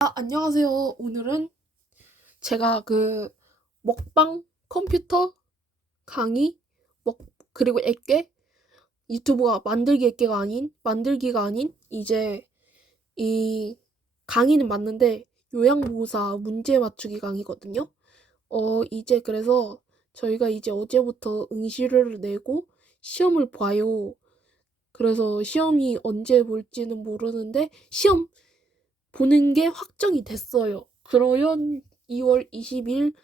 안녕하세요. 오늘은 제가 먹방 컴퓨터 강의 먹 그리고 액계 유튜브가 만들기 액계가 아닌 만들기가 아닌 이제 이 강의는 맞는데 요양보호사 문제 맞추기 강의거든요. 이제 그래서 저희가 이제 어제부터 응시를 내고 시험을 봐요. 그래서 시험이 언제 볼지는 모르는데 시험 보는 게 확정이 됐어요. 그러면 2월 20일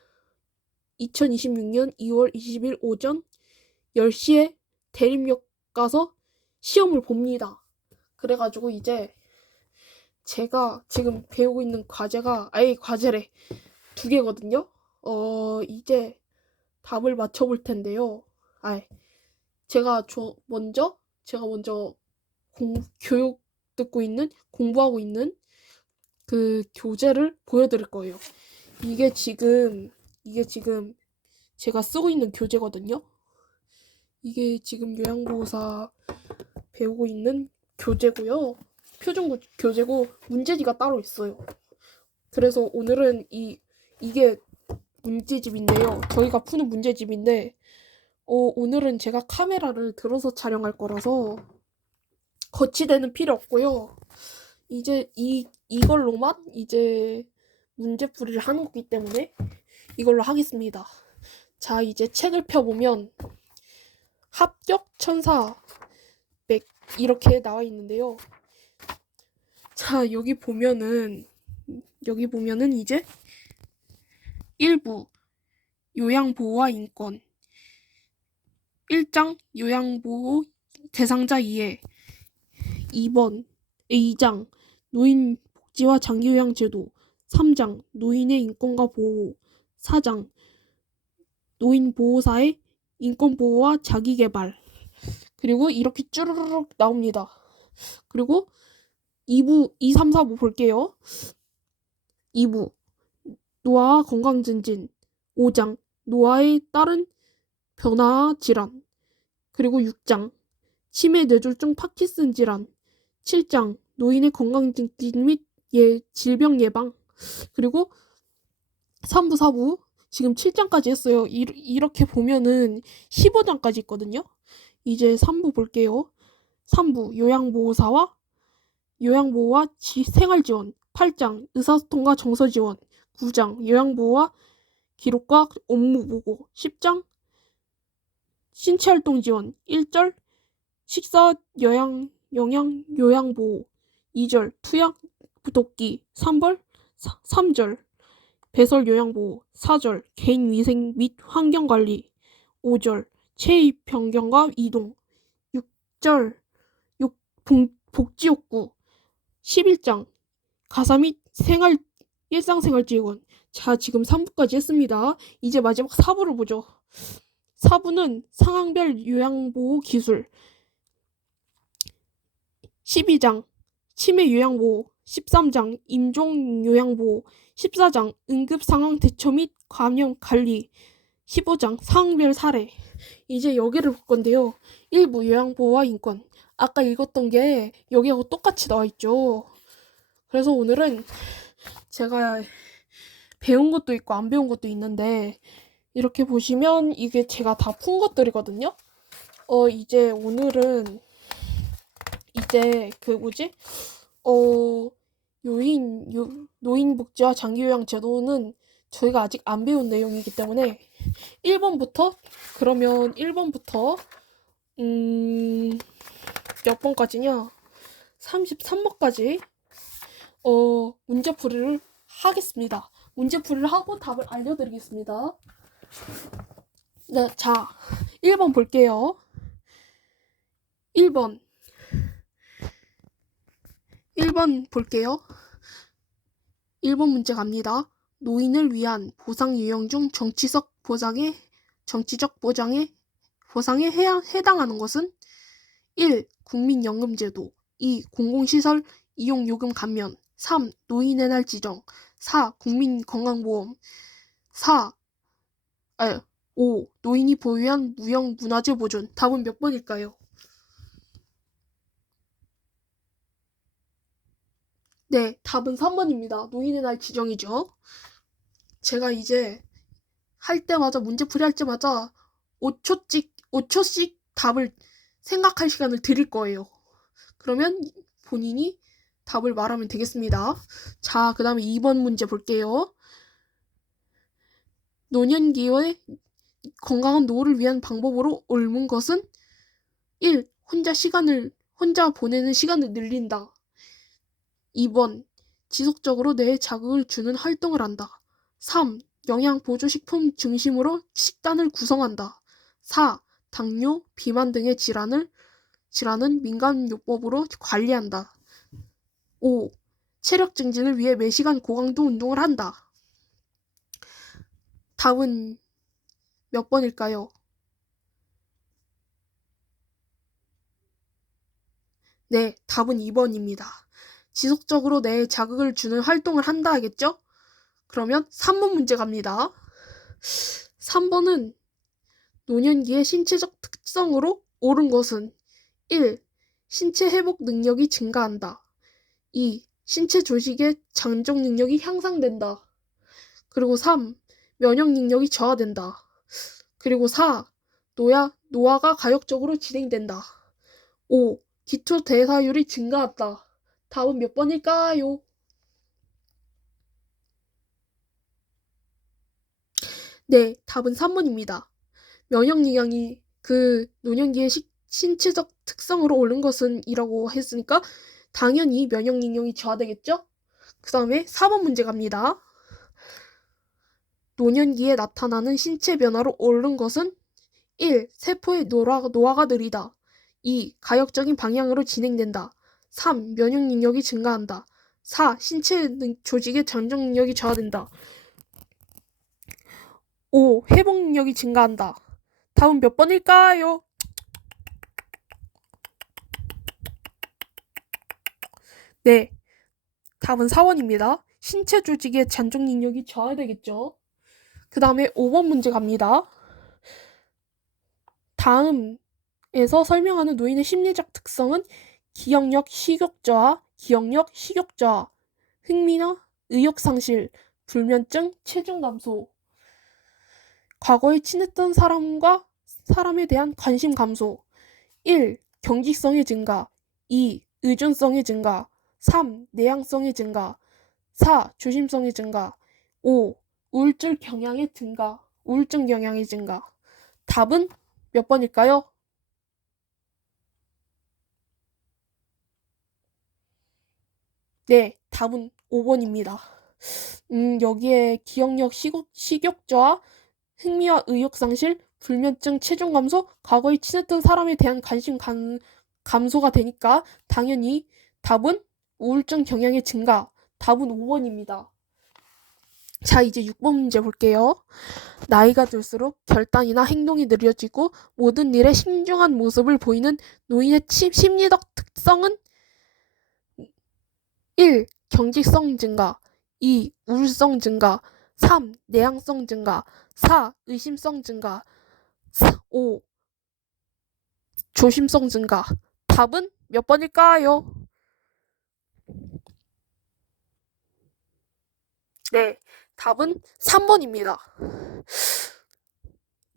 2026년 2월 20일 오전 10시에 대림역 가서 시험을 봅니다. 그래가지고 이제 제가 지금 배우고 있는 과제가 아예 과제래 두 개거든요. 이제 답을 맞춰볼 텐데요. 아, 제가 먼저 교육 듣고 있는 공부하고 있는 그 교재를 보여드릴 거예요. 이게 지금 이게 지금 제가 쓰고 있는 교재거든요. 이게 지금 요양보호사 배우고 있는 교재고요. 표준 교재고 문제지가 따로 있어요. 그래서 오늘은 이게 문제집인데요. 저희가 푸는 문제집인데 오늘은 제가 카메라를 들어서 촬영할 거라서 거치대는 필요 없고요. 이제 이걸로만 이제 문제풀이를 하는 거기 때문에 이걸로 하겠습니다. 자, 이제 책을 펴보면 합격 천사 맥 이렇게 나와 있는데요. 자, 여기 보면은 이제 1부 요양보호와 인권 1장 요양보호 대상자 이해 2장 노인 복지와 장기요양 제도 3장 노인의 인권과 보호 4장 노인 보호사의 인권 보호와 자기 개발 그리고 이렇게 쭈르륵 나옵니다. 그리고 2부 2, 3, 4부 볼게요. 2부 노화와 건강 증진 5장 노화에 따른 변화 질환 그리고 6장 치매 뇌졸중 파킨슨 질환 7장 노인의 건강 증진 및 질병 예방 그리고 3부 4부 지금 7장까지 했어요. 이렇게 보면은 15장까지 있거든요. 이제 3부 볼게요. 3부 요양보호와 생활지원 8장 의사소통과 정서지원 9장 요양보호와 기록과 업무보고 10장 신체활동 지원 1절 식사 영양 요양보호 2절 투약 돕기 3절 배설 요양보호 4절 개인위생 및 환경관리 5절 체입 변경과 이동 6절 복지욕구 11장 가사 및 일상생활 지원. 자, 지금 3부까지 했습니다. 이제 마지막 4부를 보죠. 4부는 상황별 요양보호 기술 12장 치매 요양보호 13장 임종 요양보호 14장 응급상황 대처 및 감염 관리 15장 상황별 사례. 이제 여기를 볼 건데요. 1부 요양보호와 인권. 아까 읽었던 게 여기하고 똑같이 나와 있죠. 그래서 오늘은 제가 배운 것도 있고 안 배운 것도 있는데 이렇게 보시면 이게 제가 다 푼 것들이거든요. 이제 오늘은 이제 노인 복지와 장기요양 제도는 저희가 아직 안 배운 내용이기 때문에 1번부터 그러면 1번부터 몇 번까지냐? 33번까지 문제풀이를 하겠습니다. 문제풀이를 하고 답을 알려드리겠습니다. 네, 자, 1번 볼게요. 1번 볼게요. 1번 문제 갑니다. 노인을 위한 보상 유형 중 정치적 보상에 해당하는 것은 1. 국민연금제도 2. 공공시설 이용요금 감면 3. 노인의 날 지정 4. 국민건강보험 5. 노인이 보유한 무형 문화재 보존. 답은 몇 번일까요? 네, 답은 3번입니다. 노인의 날 지정이죠. 제가 이제 할 때마다 문제풀이 할 때마다 5초씩 답을 생각할 시간을 드릴 거예요. 그러면 본인이 답을 말하면 되겠습니다. 자, 그 다음에 2번 문제 볼게요. 노년기의 건강한 노후를 위한 방법으로 옳은 것은 1. 혼자 보내는 시간을 늘린다. 2번. 지속적으로 뇌에 자극을 주는 활동을 한다. 3. 영양보조식품 중심으로 식단을 구성한다. 4. 당뇨, 비만 등의 질환은 민간요법으로 관리한다. 5. 체력 증진을 위해 매시간 고강도 운동을 한다. 답은 몇 번일까요? 네, 답은 2번입니다. 지속적으로 뇌에 자극을 주는 활동을 한다 하겠죠? 그러면 3번 문제 갑니다. 3번은 노년기의 신체적 특성으로 옳은 것은 1. 신체 회복 능력이 증가한다. 2. 신체 조직의 장정 능력이 향상된다. 그리고 3. 면역 능력이 저하된다. 그리고 4. 노화가 가역적으로 진행된다. 5. 기초 대사율이 증가한다. 답은 몇 번일까요? 네, 답은 3번입니다. 면역 능력이 노년기의 신체적 특성으로 옳은 것은 이라고 했으니까 당연히 면역 능력이 저하되겠죠? 그 다음에 4번 문제 갑니다. 노년기에 나타나는 신체 변화로 옳은 것은 1. 세포의 노화가 느리다. 2. 가역적인 방향으로 진행된다. 3. 면역 능력이 증가한다. 4. 신체 조직의 장정 능력이 저하된다. 5. 회복 능력이 증가한다. 답은 몇 번일까요? 네, 답은 4번입니다. 신체 조직의 장정 능력이 저하되겠죠. 그 다음에 5번 문제 갑니다. 다음에서 설명하는 노인의 심리적 특성은 기억력 식욕저하, 흥미나 의욕 상실, 불면증, 체중 감소, 과거에 친했던 사람에 대한 관심 감소. 1. 경직성의 증가. 2. 의존성의 증가. 3. 내향성의 증가. 4. 조심성의 증가. 5. 우울증 경향의 증가. 답은 몇 번일까요? 네, 답은 5번입니다. 여기에 기억력 식욕저하, 흥미와 의욕 상실, 불면증, 체중 감소, 과거에 친했던 사람에 대한 관심 감소가 되니까 당연히 답은 우울증 경향의 증가. 답은 5번입니다. 자, 이제 6번 문제 볼게요. 나이가 들수록 결단이나 행동이 느려지고 모든 일에 신중한 모습을 보이는 노인의 심리적 특성은 1. 경직성 증가. 2. 우울성 증가. 3. 내향성 증가. 4. 의심성 증가. 5. 조심성 증가. 답은 몇 번일까요? 네, 답은 3번입니다.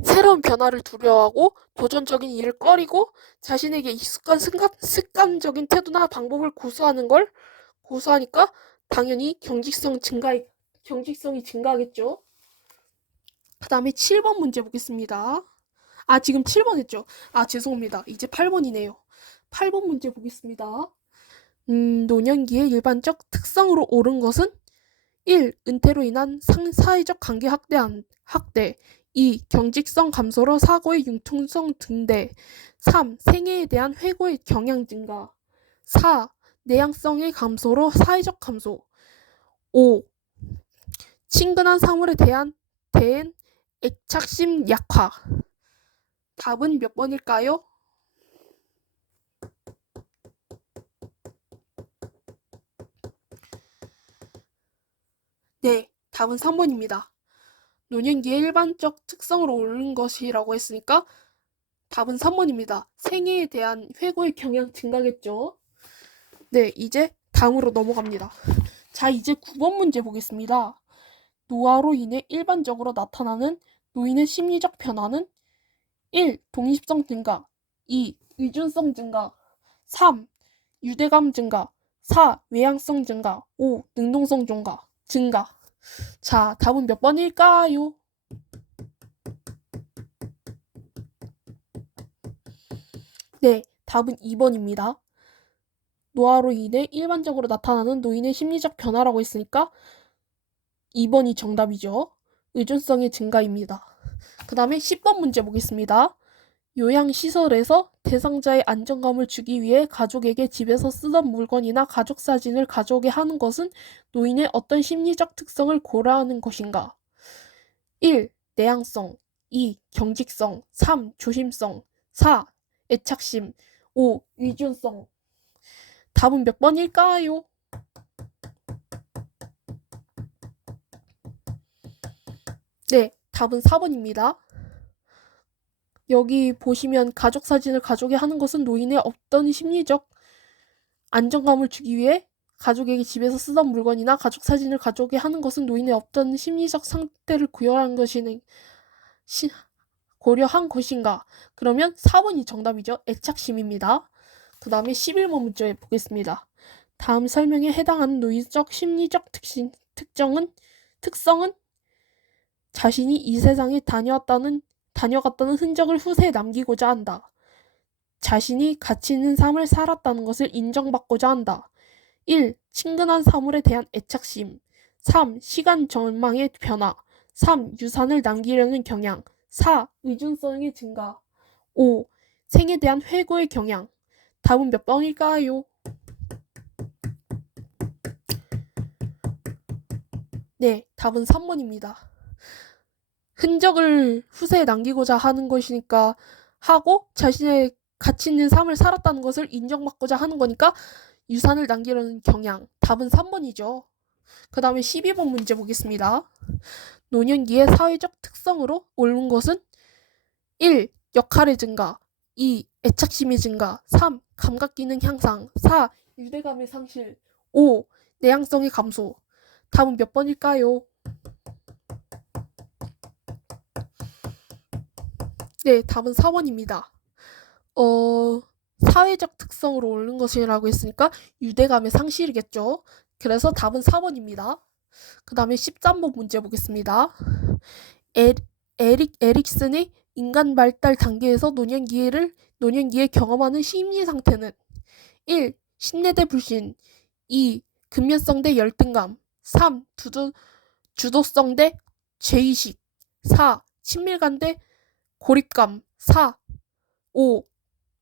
새로운 변화를 두려워하고 도전적인 일을 꺼리고 자신에게 익숙한 습관적인 태도나 방법을 고수하니까 당연히 경직성이 증가하겠죠. 그 다음에 7번 문제 보겠습니다. 지금 7번 했죠? 죄송합니다. 이제 8번이네요. 8번 문제 보겠습니다. 노년기의 일반적 특성으로 옳은 것은 1. 은퇴로 인한 사회적 관계 확대. 2. 경직성 감소로 사고의 융통성 등대. 3. 생애에 대한 회고의 경향 증가. 4. 내향성의 감소로 사회적 감소. 5. 친근한 사물에 대한 애착심 약화. 답은 몇 번일까요? 네, 답은 3번입니다. 노년기의 일반적 특성으로 옳은 것이라고 했으니까 답은 3번입니다. 생애에 대한 회고의 경향 증가겠죠. 네, 이제 다음으로 넘어갑니다. 자, 이제 9번 문제 보겠습니다. 노화로 인해 일반적으로 나타나는 노인의 심리적 변화는 1. 독립성 증가 2. 의존성 증가 3. 유대감 증가 4. 외향성 증가 5. 능동성 증가 자, 답은 몇 번일까요? 네, 답은 2번입니다. 노화로 인해 일반적으로 나타나는 노인의 심리적 변화라고 했으니까 2번이 정답이죠. 의존성의 증가입니다. 그 다음에 10번 문제 보겠습니다. 요양시설에서 대상자의 안정감을 주기 위해 가족에게 집에서 쓰던 물건이나 가족 사진을 가져오게 하는 것은 노인의 어떤 심리적 특성을 고려하는 것인가? 1. 내향성 2. 경직성 3. 조심성 4. 애착심 5. 의존성 답은 몇 번일까요? 네, 답은 4번입니다. 여기 보시면 가족 사진을 가족에 하는 것은 노인의 어떤 심리적 안정감을 주기 위해 가족에게 집에서 쓰던 물건이나 가족 사진을 가족에 하는 것은 노인의 어떤 심리적 상태를 고려한 것인가? 그러면 4번이 정답이죠. 애착심입니다. 그 다음에 11번 문제 보겠습니다. 다음 설명에 해당하는 노인적 심리적 특성은 자신이 이 세상에 다녀갔다는 흔적을 후세에 남기고자 한다. 자신이 가치 있는 삶을 살았다는 것을 인정받고자 한다. 1. 친근한 사물에 대한 애착심 3. 시간 전망의 변화 3. 유산을 남기려는 경향 4. 의존성의 증가 5. 생에 대한 회고의 경향 답은 몇 번일까요? 네, 답은 3번입니다. 흔적을 후세에 남기고자 하는 것이니까 하고 자신의 가치 있는 삶을 살았다는 것을 인정받고자 하는 거니까 유산을 남기려는 경향. 답은 3번이죠. 그 다음에 12번 문제 보겠습니다. 노년기의 사회적 특성으로 옳은 것은 1. 역할의 증가 2. 애착심의 증가 3. 감각기능 향상 4. 유대감의 상실 5. 내향성의 감소 답은 몇 번일까요? 네, 답은 4번입니다. 사회적 특성으로 옳은 것이라고 했으니까 유대감의 상실이겠죠. 그래서 답은 4번입니다. 그 다음에 13번 문제 보겠습니다. 에릭슨의 인간 발달 단계에서 노년기에 경험하는 심리 상태는 1. 신뢰 대 불신 2. 근면성 대 열등감 3. 주도성 대 죄의식 4. 친밀감 대 고립감 4. 5.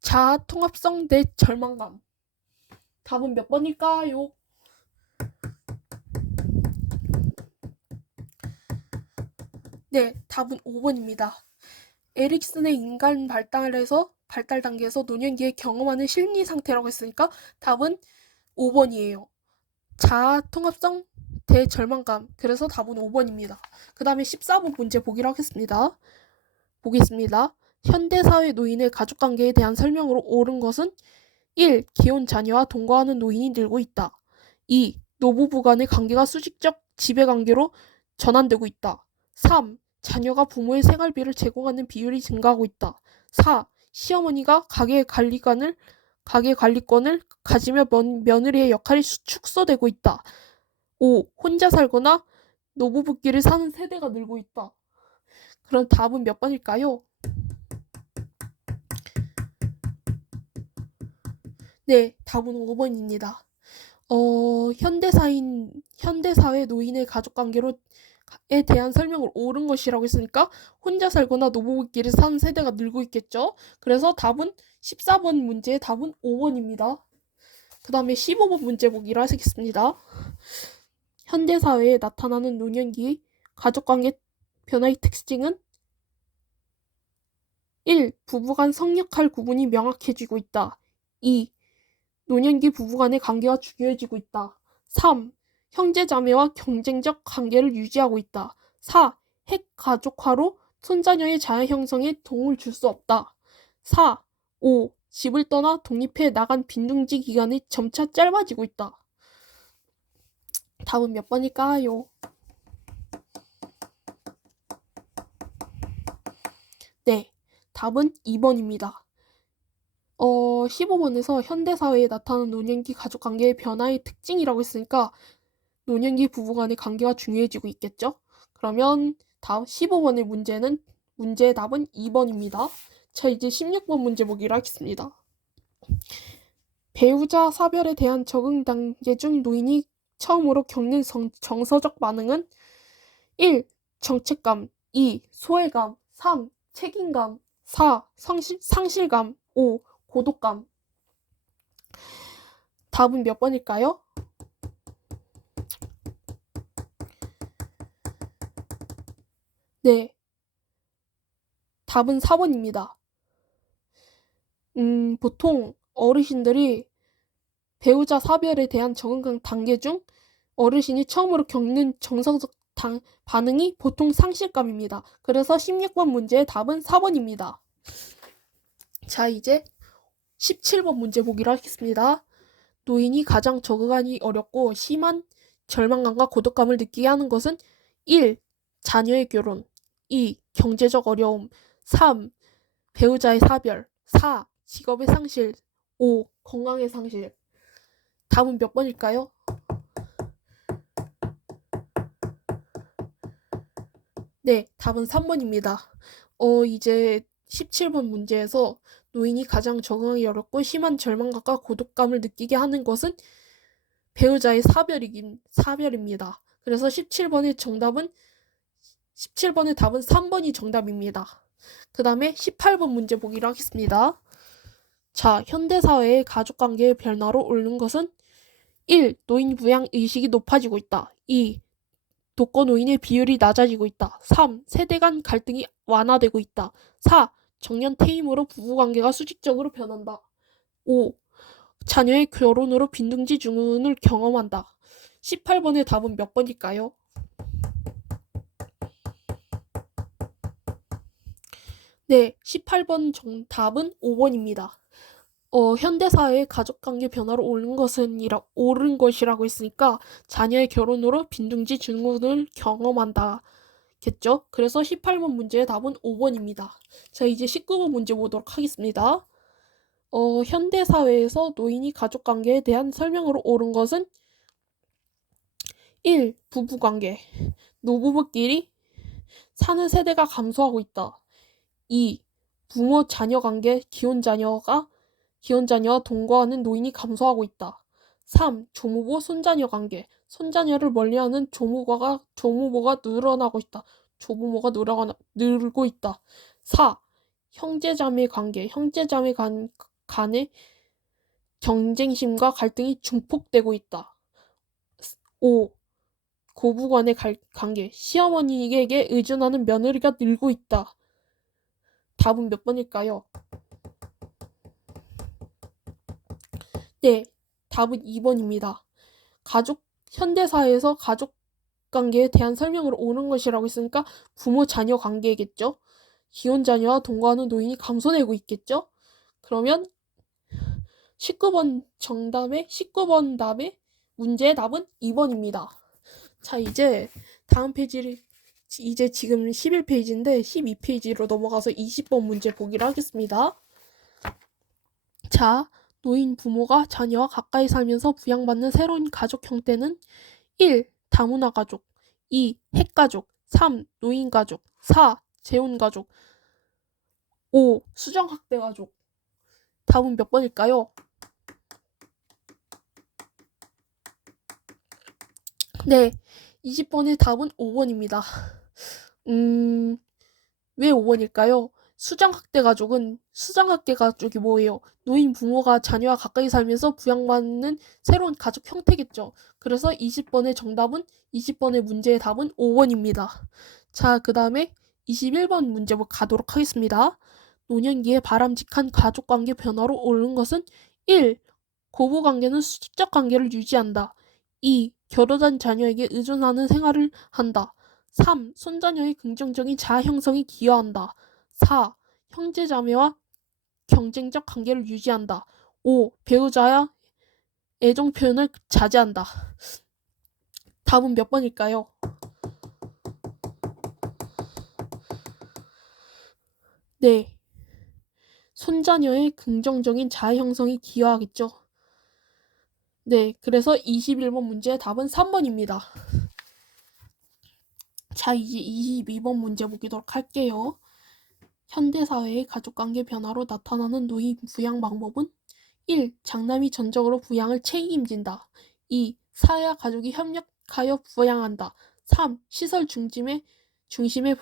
자아 통합성 대 절망감 답은 몇 번일까요? 네, 답은 5번입니다. 에릭슨의 인간 발달 단계에서 노년기에 경험하는 심리 상태라고 했으니까 답은 5번이에요. 자아 통합성 대절망감. 그래서 답은 5번입니다. 그 다음에 14번 문제 보기로 하겠습니다. 보겠습니다. 현대사회 노인의 가족관계에 대한 설명으로 옳은 것은 1. 기혼 자녀와 동거하는 노인이 늘고 있다. 2. 노부부 간의 관계가 수직적 지배관계로 전환되고 있다. 3. 자녀가 부모의 생활비를 제공하는 비율이 증가하고 있다. 4. 시어머니가 가게 관리권을 가지며 며느리의 역할이 축소되고 있다. 5. 혼자 살거나 노부부끼리 사는 세대가 늘고 있다. 그럼 답은 몇 번일까요? 네, 답은 5번입니다. 현대사회 노인의 가족관계에 대한 설명을 옳은 것이라고 했으니까 혼자 살거나 노부부끼리 사는 세대가 늘고 있겠죠. 그래서 답은 14번 문제의 답은 5번입니다. 그 다음에 15번 문제 보기로 하겠습니다. 현대사회에 나타나는 노년기 가족관계 변화의 특징은 1. 부부간 성역할 구분이 명확해지고 있다. 2. 노년기 부부간의 관계가 중요해지고 있다. 3. 형제자매와 경쟁적 관계를 유지하고 있다. 4. 핵가족화로 손자녀의 자아 형성에 도움을 줄 수 없다. 4. 5. 집을 떠나 독립해 나간 빈둥지 기간이 점차 짧아지고 있다. 답은 몇 번일까요? 네, 답은 2번입니다. 15번에서 현대사회에 나타나는 노년기 가족관계의 변화의 특징이라고 했으니까 노년기 부부간의 관계가 중요해지고 있겠죠? 그러면 다음 15번의 문제의 답은 2번입니다. 자, 이제 16번 문제 보기로 하겠습니다. 배우자 사별에 대한 적응 단계 중 노인이 처음으로 겪는 정서적 반응은 1. 정체감 2. 소외감 3. 책임감 4. 상실감 5. 고독감. 답은 몇 번일까요? 네, 답은 4번입니다. 보통 어르신들이 배우자 사별에 대한 적응 단계 중 어르신이 처음으로 겪는 정서적 반응이 보통 상실감입니다. 그래서 16번 문제의 답은 4번입니다. 자, 이제 17번 문제 보기로 하겠습니다. 노인이 가장 적응하기 어렵고 심한 절망감과 고독감을 느끼게 하는 것은 1. 자녀의 결혼 2. 경제적 어려움 3. 배우자의 사별 4. 직업의 상실 5. 건강의 상실. 답은 몇 번일까요? 네, 답은 3번입니다. 이제 17번 문제에서 노인이 가장 적응하기 어렵고 심한 절망감과 고독감을 느끼게 하는 것은 배우자의 사별입니다. 그래서 17번의 답은 3번이 정답입니다. 그 다음에 18번 문제 보기로 하겠습니다. 자, 현대사회의 가족관계의 변화로 오르는 것은 1. 노인 부양 의식이 높아지고 있다. 2. 독거 노인의 비율이 낮아지고 있다. 3. 세대 간 갈등이 완화되고 있다. 4. 정년 퇴임으로 부부관계가 수직적으로 변한다. 5. 자녀의 결혼으로 빈둥지 증후군을 경험한다. 18번의 답은 몇 번일까요? 네, 18번 정답은 5번입니다. 현대사회의 가족관계 변화로 옳은 것이라고 했으니까 자녀의 결혼으로 빈둥지 증후군을 경험한다. 겠죠? 그래서 18번 문제의 답은 5번입니다. 자, 이제 19번 문제 보도록 하겠습니다. 현대사회에서 노인이 가족관계에 대한 설명으로 옳은 것은 1. 부부관계. 노부부끼리 사는 세대가 감소하고 있다. 2. 부모 자녀 관계 기혼 자녀와 동거하는 노인이 감소하고 있다. 3. 조무보 손자녀 관계. 손자녀를 멀리하는 조무모가 늘어나고 있다. 조부모가 늘고 있다. 4. 형제자매 관계. 간의 경쟁심과 갈등이 증폭되고 있다. 5. 고부 간의 관계. 시어머니에게 의존하는 며느리가 늘고 있다. 답은 몇 번일까요? 네, 답은 2번입니다. 현대사회에서 가족 관계에 대한 설명으로 옳은 것이라고 했으니까 부모 자녀 관계겠죠? 기혼 자녀와 동거하는 노인이 감소되고 있겠죠? 그러면 19번 답의 문제의 답은 2번입니다. 자, 이제 다음 페이지를 이제 지금 11페이지인데 12페이지로 넘어가서 20번 문제 보기로 하겠습니다. 자, 노인 부모가 자녀와 가까이 살면서 부양받는 새로운 가족 형태는 1. 다문화 가족 2. 핵가족 3. 노인 가족 4. 재혼 가족 5. 수정학대 가족. 답은 몇 번일까요? 네, 20번의 답은 5번입니다. 왜 5번일까요? 수정학대 가족이 뭐예요? 노인 부모가 자녀와 가까이 살면서 부양받는 새로운 가족 형태겠죠. 그래서 20번의 문제의 답은 5번입니다. 자, 그 다음에 21번 문제 가도록 하겠습니다. 노년기에 바람직한 가족관계 변화로 오르는 것은 1. 고부관계는 수직적 관계를 유지한다. 2. 결혼한 자녀에게 의존하는 생활을 한다. 3. 손자녀의 긍정적인 자아 형성에 기여한다. 4. 형제자매와 경쟁적 관계를 유지한다. 5. 배우자야 애정 표현을 자제한다. 답은 몇 번일까요? 네. 손자녀의 긍정적인 자아 형성이 기여하겠죠. 네, 그래서 21번 문제의 답은 3번입니다. 자, 이제 22번 문제 보도록 할게요. 현대사회의 가족관계 변화로 나타나는 노인 부양 방법은 1. 장남이 전적으로 부양을 책임진다. 2. 사회와 가족이 협력하여 부양한다. 3. 시설 중심의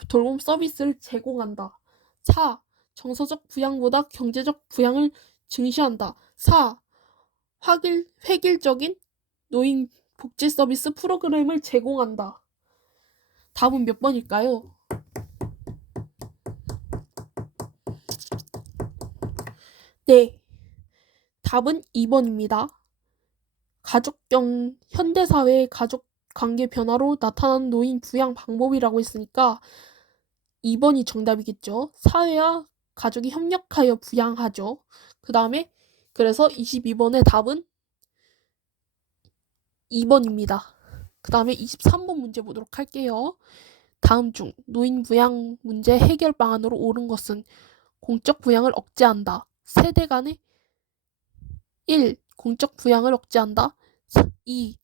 돌봄 서비스를 제공한다. 4. 정서적 부양보다 경제적 부양을 증시한다. 4. 획일적인 노인 복지 서비스 프로그램을 제공한다. 답은 몇 번일까요? 네. 답은 2번입니다. 현대사회의 가족 관계 변화로 나타나는 노인 부양 방법이라고 했으니까 2번이 정답이겠죠. 사회와 가족이 협력하여 부양하죠. 그래서 22번의 답은 2번입니다. 그 다음에 23번 문제 보도록 할게요. 다음 중 노인 부양 문제 해결 방안으로 옳은 것은 공적 부양을 억제한다. 세대 간의 1. 공적 부양을 억제한다. 2.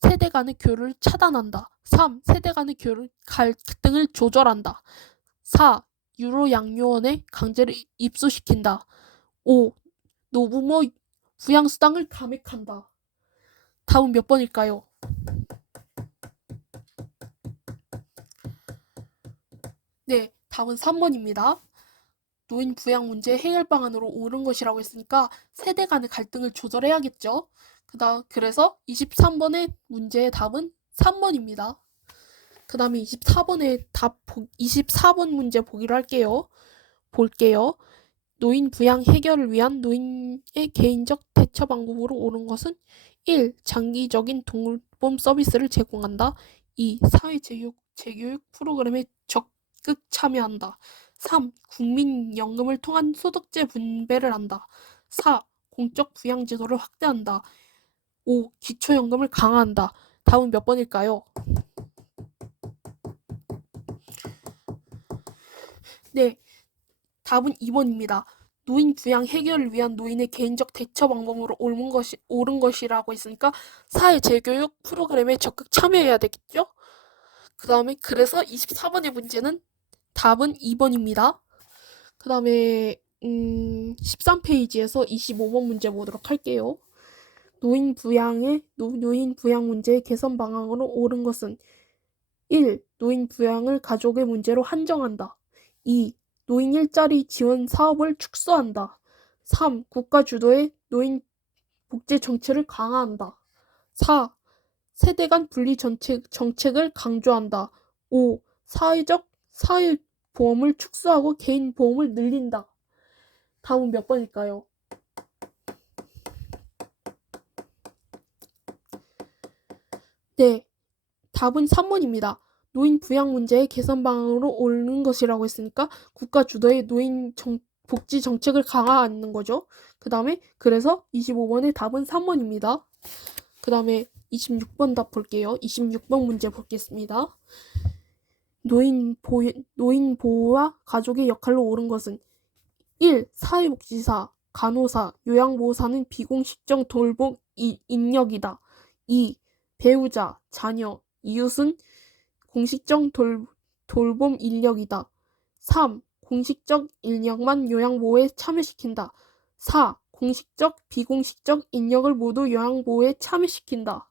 세대 간의 교류를 차단한다. 3. 세대 간의 갈등을 조절한다. 4. 유로 양육원에 강제를 입소시킨다. 5. 노부모 부양수당을 감액한다. 답은 몇 번일까요? 네, 답은 3번입니다. 노인 부양 문제 해결 방안으로 옳은 것이라고 했으니까 세대 간의 갈등을 조절해야겠죠. 그래서 23번의 문제의 답은 3번입니다. 그 다음에 24번 문제 보기로 할게요. 볼게요. 노인 부양 해결을 위한 노인의 개인적 대처 방법으로 옳은 것은 1. 장기적인 돌봄 서비스를 제공한다. 2. 사회 재교육 프로그램에 적극 참여한다. 3. 국민연금을 통한 소득세 분배를 한다. 4. 공적 부양제도를 확대한다. 5. 기초연금을 강화한다. 답은 몇 번일까요? 네, 답은 2번입니다. 노인 부양 해결을 위한 노인의 개인적 대처 방법으로 옳은 것이라고 했으니까 사회 재교육 프로그램에 적극 참여해야 되겠죠? 그래서 24번의 문제는 답은 2번입니다. 그 다음에 13페이지에서 25번 문제 보도록 할게요. 노인 부양 문제의 개선 방향으로 옳은 것은 1. 노인 부양을 가족의 문제로 한정한다. 2. 노인 일자리 지원 사업을 축소한다. 3. 국가 주도의 노인 복지 정책을 강화한다. 4. 세대 간 분리 정책을 강조한다. 5. 사회 보험을 축소하고 개인 보험을 늘린다. 답은 몇 번일까요? 네, 답은 3번입니다. 노인 부양 문제의 개선 방안으로 옳은 것이라고 했으니까 국가 주도의 노인 복지 정책을 강화하는 거죠. 그래서 25번의 답은 3번입니다. 그 다음에 26번 답 볼게요. 26번 문제 보겠습니다. 노인 보호와 가족의 역할로 옳은 것은 1. 사회복지사, 간호사, 요양보호사는 비공식적 돌봄 인력이다. 2. 배우자, 자녀, 이웃은 공식적 돌봄 인력이다. 3. 공식적 인력만 요양보호에 참여시킨다. 4. 공식적, 비공식적 인력을 모두 요양보호에 참여시킨다.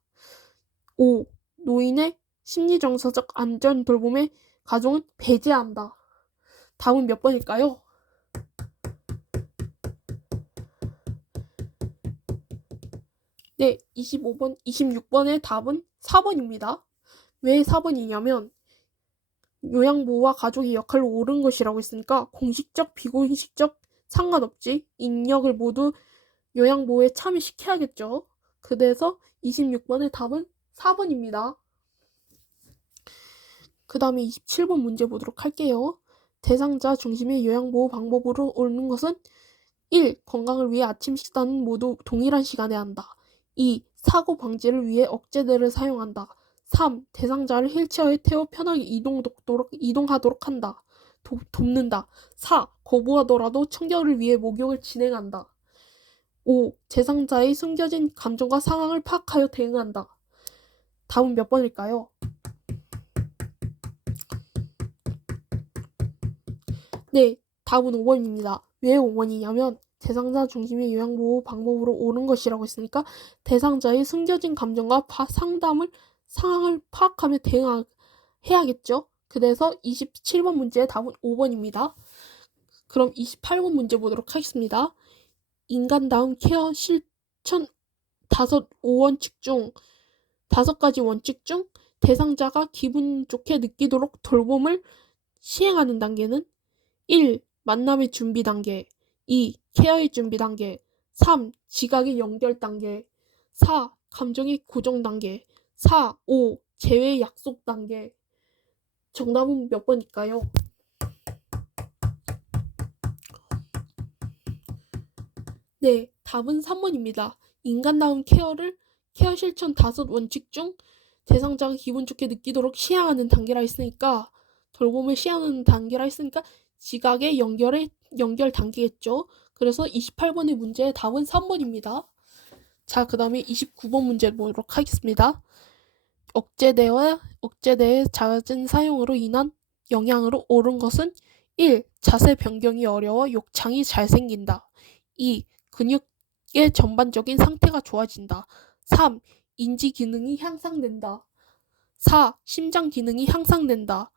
5. 노인의 심리정서적 안전 돌봄에 가족은 배제한다. 답은 몇 번일까요? 네, 26번의 답은 4번입니다. 왜 4번이냐면 요양보호와 가족의 역할로 옳은 것이라고 했으니까 공식적, 비공식적 상관없이 인력을 모두 요양보호에 참여시켜야겠죠. 그래서 26번의 답은 4번입니다. 그 다음에 27번 문제 보도록 할게요. 대상자 중심의 요양보호 방법으로 옳은 것은 1. 건강을 위해 아침 식사는 모두 동일한 시간에 한다. 2. 사고 방지를 위해 억제제를 사용한다. 3. 대상자를 휠체어에 태워 편하게 이동하도록 한다. 돕는다. 4. 거부하더라도 청결을 위해 목욕을 진행한다. 5. 대상자의 숨겨진 감정과 상황을 파악하여 대응한다. 답은 몇 번일까요? 네, 답은 5번입니다. 왜 5번이냐면 대상자 중심의 요양보호 방법으로 옳은 것이라고 했으니까 대상자의 숨겨진 감정과 상황을 파악하며 대응해야겠죠. 그래서 27번 문제의 답은 5번입니다. 그럼 28번 문제 보도록 하겠습니다. 인간다움 케어 실천 5원칙 중 5가지 원칙 중 대상자가 기분 좋게 느끼도록 돌봄을 시행하는 단계는 1. 만남의 준비 단계 2. 케어의 준비 단계 3. 지각의 연결 단계 4. 감정의 고정 단계 4. 5. 재회 약속 단계 정답은 몇 번일까요? 네, 답은 3번입니다. 인간다움 케어 실천 5원칙 중 대상자가 기분 좋게 느끼도록 시행하는 단계라 했으니까 돌봄을 시행하는 단계라 했으니까 지각의 연결 단계겠죠. 그래서 28번의 문제의 답은 3번입니다. 자, 그 다음에 29번 문제 보도록 하겠습니다. 억제대의 잦은 사용으로 인한 영향으로 옳은 것은 1. 자세 변경이 어려워 욕창이 잘 생긴다. 2. 근육의 전반적인 상태가 좋아진다. 3. 인지 기능이 향상된다. 4. 심장 기능이 향상된다.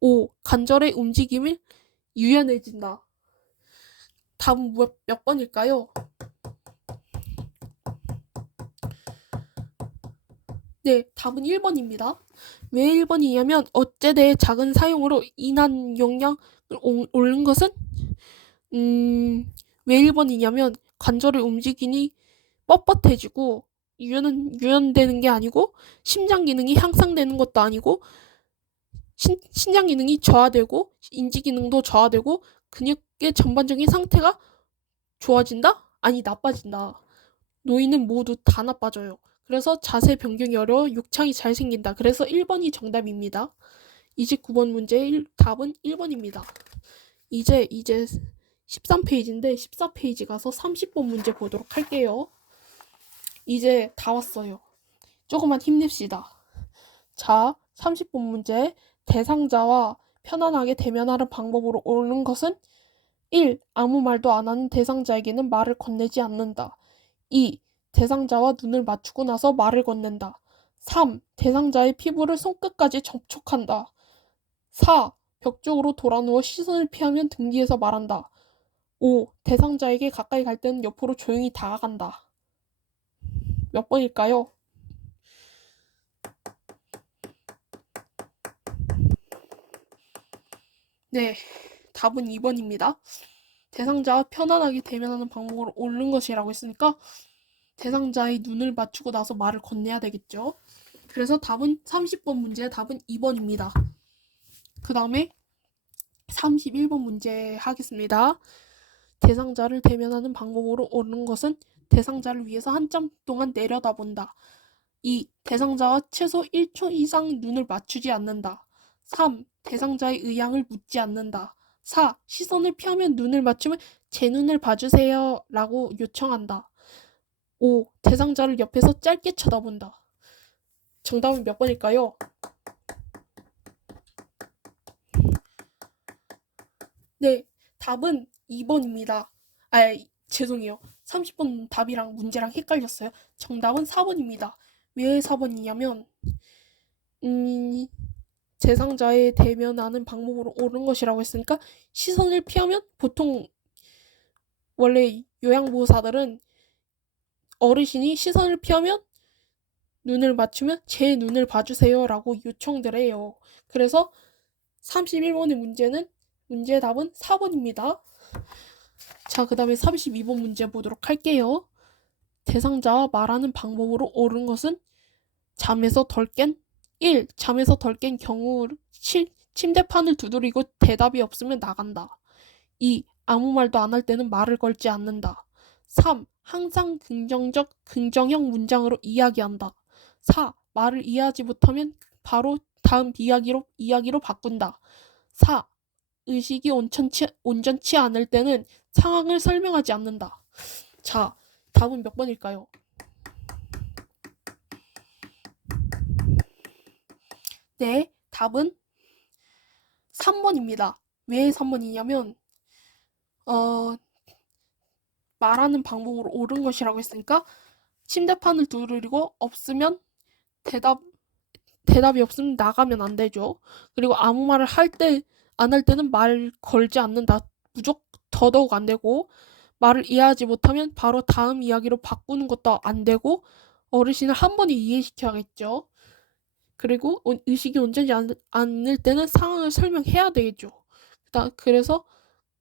5. 관절의 움직임이 유연해진다. 답은 몇 번일까요? 네, 답은 1번입니다. 왜 1번이냐면 어째대의 작은 사용으로 인한 영향을 옳은 것은 왜 1번이냐면 관절의 움직임이 뻣뻣해지고 유연되는 게 아니고 심장 기능이 향상되는 것도 아니고 신장 기능이 저하되고 인지 기능도 저하되고 근육의 전반적인 상태가 좋아진다? 아니 나빠진다. 노인은 모두 다 나빠져요. 그래서 자세 변경이 어려워 욕창이 잘 생긴다. 그래서 1번이 정답입니다. 29번 문제의 답은 1번입니다. 이제 13페이지인데 14페이지 가서 30번 문제 보도록 할게요. 이제 다 왔어요. 조금만 힘냅시다. 자, 30번 문제. 대상자와 편안하게 대면하는 방법으로 옳은 것은 1. 아무 말도 안 하는 대상자에게는 말을 건네지 않는다. 2. 대상자와 눈을 맞추고 나서 말을 건넨다. 3. 대상자의 피부를 손끝까지 접촉한다. 4. 벽 쪽으로 돌아 누워 시선을 피하면 등 뒤에서 말한다. 5. 대상자에게 가까이 갈 때는 옆으로 조용히 다가간다. 몇 번일까요? 네, 답은 2번입니다. 대상자와 편안하게 대면하는 방법으로 옳은 것이라고 했으니까 대상자의 눈을 맞추고 나서 말을 건네야 되겠죠. 그래서 답은 30번 문제의 답은 2번입니다. 그 다음에 31번 문제 하겠습니다. 대상자를 대면하는 방법으로 옳은 것은 대상자를 위해서 한참 동안 내려다본다. 2. 대상자와 최소 1초 이상 눈을 맞추지 않는다. 3. 대상자의 의향을 묻지 않는다. 4. 시선을 피하면 눈을 맞추면 제 눈을 봐주세요 라고 요청한다. 5. 대상자를 옆에서 짧게 쳐다본다. 정답은 몇 번일까요? 네, 답은 2번입니다. 죄송해요. 30번 답이랑 문제랑 헷갈렸어요. 정답은 4번입니다. 왜 4번이냐면 대상자에 대면하는 방법으로 옳은 것이라고 했으니까 시선을 피하면 보통 원래 요양보호사들은 어르신이 시선을 피하면 눈을 맞추면 제 눈을 봐주세요 라고 요청들 해요. 그래서 31번의 문제의 답은 4번입니다. 자, 그 다음에 32번 문제 보도록 할게요. 대상자와 말하는 방법으로 옳은 것은 잠에서 덜 깬 1. 잠에서 덜 깬 경우 침대판을 두드리고 대답이 없으면 나간다. 2. 아무 말도 안 할 때는 말을 걸지 않는다. 3. 항상 긍정형 문장으로 이야기한다. 4. 말을 이해하지 못하면 바로 다음 이야기로 바꾼다. 4. 의식이 온전치 않을 때는 상황을 설명하지 않는다. 자, 답은 몇 번일까요? 네, 답은 3번입니다. 왜 3번이냐면 말하는 방법으로 옳은 것이라고 했으니까 침대판을 두드리고 없으면 대답이 없으면 나가면 안 되죠. 그리고 아무 말을 안 할 때는 말 걸지 않는다. 더더욱 안 되고, 말을 이해하지 못하면 바로 다음 이야기로 바꾸는 것도 안 되고, 어르신을 한 번에 이해시켜야겠죠. 그리고 의식이 온전치 않을 때는 상황을 설명해야 되겠죠. 그래서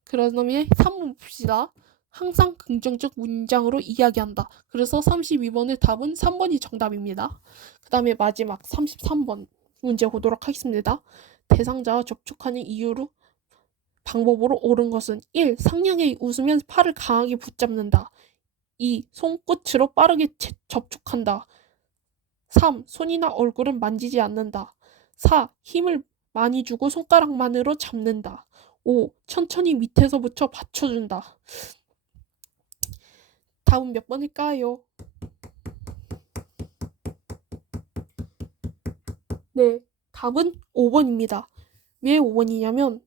그런 다음에 3번 봅시다. 항상 긍정적 문장으로 이야기한다. 그래서 32번의 답은 3번이 정답입니다. 그 다음에 마지막 33번 문제 보도록 하겠습니다. 대상자와 접촉하는 이유로 방법으로 옳은 것은 1. 상냥히 웃으면 팔을 강하게 붙잡는다. 2. 손끝으로 빠르게 접촉한다. 3. 손이나 얼굴은 만지지 않는다. 4. 힘을 많이 주고 손가락만으로 잡는다. 5. 천천히 밑에서부터 받쳐준다. 답은 몇 번일까요? 네, 답은 5번입니다. 왜 5번이냐면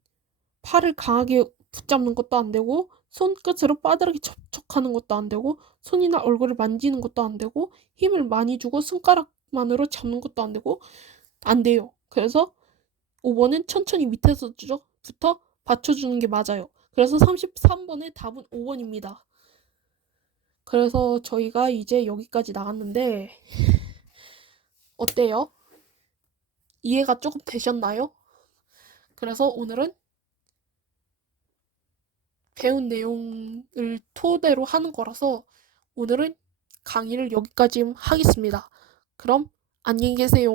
팔을 강하게 붙잡는 것도 안 되고 손끝으로 빠르게 접촉하는 것도 안 되고 손이나 얼굴을 만지는 것도 안 되고 힘을 많이 주고 손가락만으로 잡는 것도 안 되고 안 돼요. 그래서 5번은 천천히 밑에서부터 받쳐주는 게 맞아요. 그래서 33번의 답은 5번입니다. 그래서 저희가 이제 여기까지 나왔는데 어때요? 이해가 조금 되셨나요? 그래서 오늘은 배운 내용을 토대로 하는 거라서 오늘은 강의를 여기까지 하겠습니다. 그럼 안녕히 계세요.